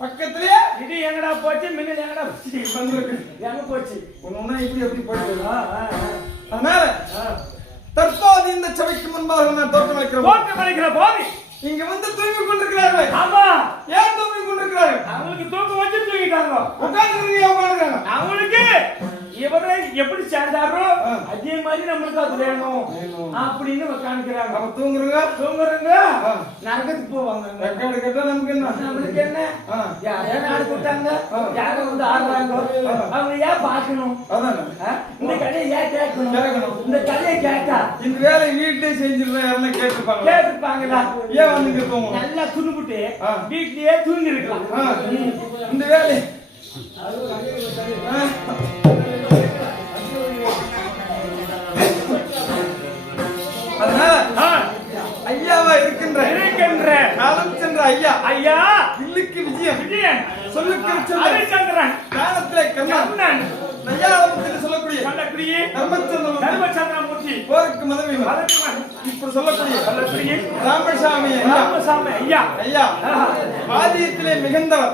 பக்கத்துலயே இது எங்கடா போச்சு மின்னல் எங்கடா போச்சு எங்க போச்சு ஒண்ணு இப்படி எப்படி போயிட்டு அதனால தற்போது இந்த சபைக்கு முன்பாக நான் தோற்றம் வைக்கிறேன் போதி இங்க வந்து தூங்கி கொண்டிருக்கிறார்கள். ஆமா, ஏன் தூங்கி கொண்டிருக்கிறார்கள்? அவங்களுக்கு தூக்கம் வச்சு தூங்கிட்டாங்க. உட்கார்ந்து அவங்களுக்கு இவரை எப்படி சேர்ந்தாரோ அதே மாதிரி நம்மளுக்கு அது வேணும் அப்படின்னு காணிக்கிறாங்க. அப்ப தூங்குறங்க நரகத்துக்கு போவாங்க. ரெக்கார்டு கேட்டா நம்மளுக்கு என்ன யாரே நாடு போட்டாங்க, யார வந்து ஆடுறாங்க, அவங்க ஏன் பார்க்கணும்? இந்த கதையை ஏன் கேட்கணும்? இந்த கதையை கேட்டா இந்த வேலை வீட்லயே செஞ்சிருந்தா யாருன்னா கேட்டுப்பாங்களா? ஏன் வந்து தூங்கும்? நல்லா துணுபுட்டு வீட்லயே தூங்கி இருக்கலாம். இந்த வேலை ஐயாவா இருக்கின்ற காலம் சென்ற ஐயா இல்லுக்கு விஜயன் சொல்லுக்கு சந்திரன் காலத்திலே கண்ணன் நையாளத்தில் சொல்லக்கூடிய தர்மச்சந்திரமூர்த்தி போருக்கு மதவி இப்படி சொல்லக்கூடிய ராமசாமி ஐயா வாதியத்திலே மிகுந்தவர்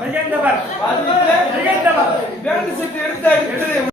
வேண்டு சக்தி எடுத்த